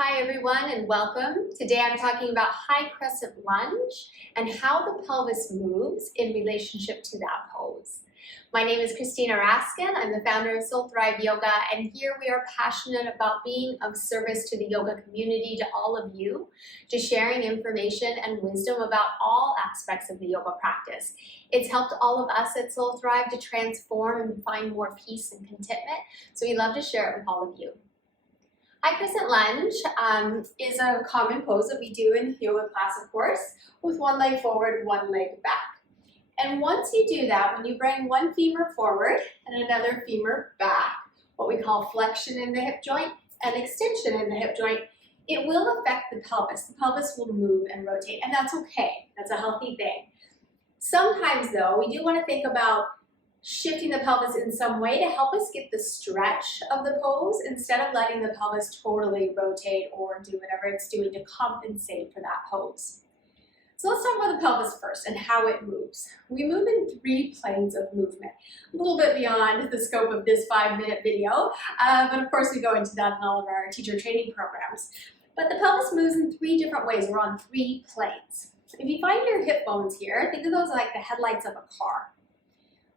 Hi everyone and welcome. Today I'm talking about high crescent lunge and how the pelvis moves in relationship to that pose. My name is Christina. I'm the founder of Soul Thrive Yoga, and here we are passionate about being of service to the yoga community, to all of you, to sharing information and wisdom about all aspects of the yoga practice. It's helped all of us at Soul Thrive to transform and find more peace and contentment, so we love to share it with all of you. High crescent lunge is a common pose that we do in yoga class, of course, with one leg forward, one leg back. And once you do that, when you bring one femur forward and another femur back, what we call flexion in the hip joint and extension in the hip joint, it will affect the pelvis. The pelvis will move and rotate, and that's okay. That's a healthy thing. Sometimes, though, we do want to think about shifting the pelvis in some way to help us get the stretch of the pose instead of letting the pelvis totally rotate or do whatever it's doing to compensate for that pose. So let's talk about the pelvis first and how it moves. We move in 3 planes of movement, a little bit beyond the scope of this 5-minute video, but of course we go into that in all of our teacher training programs. But the pelvis moves in 3 different ways. We're on 3 planes. If you find your hip bones here, think of those like the headlights of a car.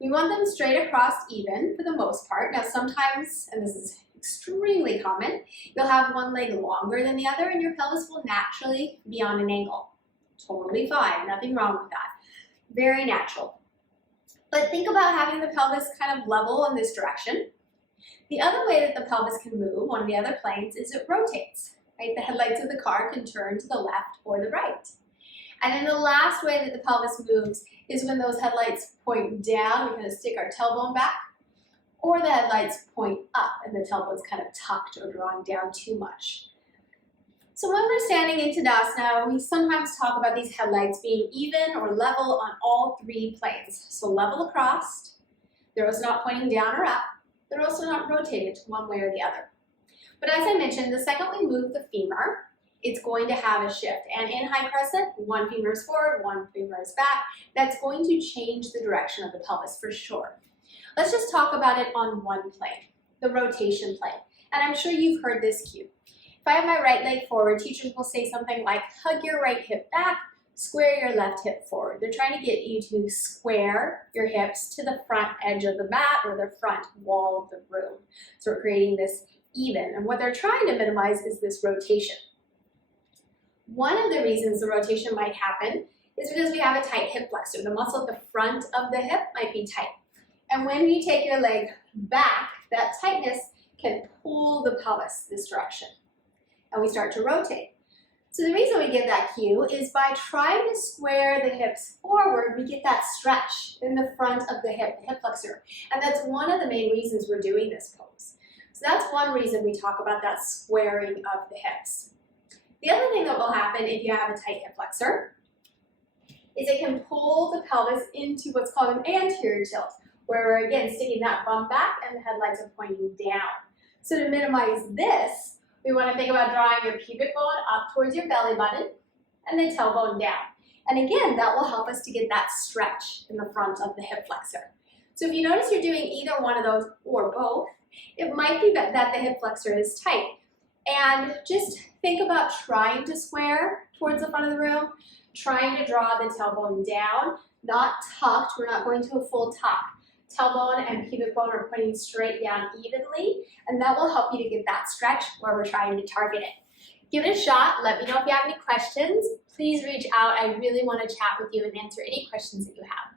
We want them straight across even for the most part. Now sometimes, and this is extremely common, you'll have one leg longer than the other and your pelvis will naturally be on an angle. Totally fine, nothing wrong with that. Very natural. But think about having the pelvis kind of level in this direction. The other way that the pelvis can move, one of the other planes, is it rotates. Right? The headlights of the car can turn to the left or the right. And then the last way that the pelvis moves is when those headlights point down, we kind of stick our tailbone back, or the headlights point up and the tailbone's kind of tucked or drawn down too much. So when we're standing in Tadasana, we sometimes talk about these headlights being even or level on all 3 planes. So level across, they're also not pointing down or up, they're also not rotated to one way or the other. But as I mentioned, the second we move the femur, it's going to have a shift. And in high crescent, one femur is forward, one femur is back. That's going to change the direction of the pelvis for sure. Let's just talk about it on one plane, the rotation plane. And I'm sure you've heard this cue. If I have my right leg forward, teachers will say something like, hug your right hip back, square your left hip forward. They're trying to get you to square your hips to the front edge of the mat or the front wall of the room. So we're creating this even. And what they're trying to minimize is this rotation. One of the reasons the rotation might happen is because we have a tight hip flexor. The muscle at the front of the hip might be tight. And when you take your leg back, that tightness can pull the pelvis this direction. And we start to rotate. So the reason we give that cue is by trying to square the hips forward, we get that stretch in the front of the hip flexor. And that's one of the main reasons we're doing this pose. So that's one reason we talk about that squaring of the hips. The other thing that will happen if you have a tight hip flexor is it can pull the pelvis into what's called an anterior tilt, where we're again sticking that bum back and the headlights are pointing down. So to minimize this, we want to think about drawing your pubic bone up towards your belly button and the tailbone down. And again, that will help us to get that stretch in the front of the hip flexor. So if you notice you're doing either one of those or both, it might be that the hip flexor is tight. And just think about trying to square towards the front of the room, trying to draw the tailbone down, not tucked. We're not going to a full tuck. Tailbone and pubic bone are pointing straight down evenly, and that will help you to get that stretch where we're trying to target it. Give it a shot. Let me know if you have any questions. Please reach out. I really want to chat with you and answer any questions that you have.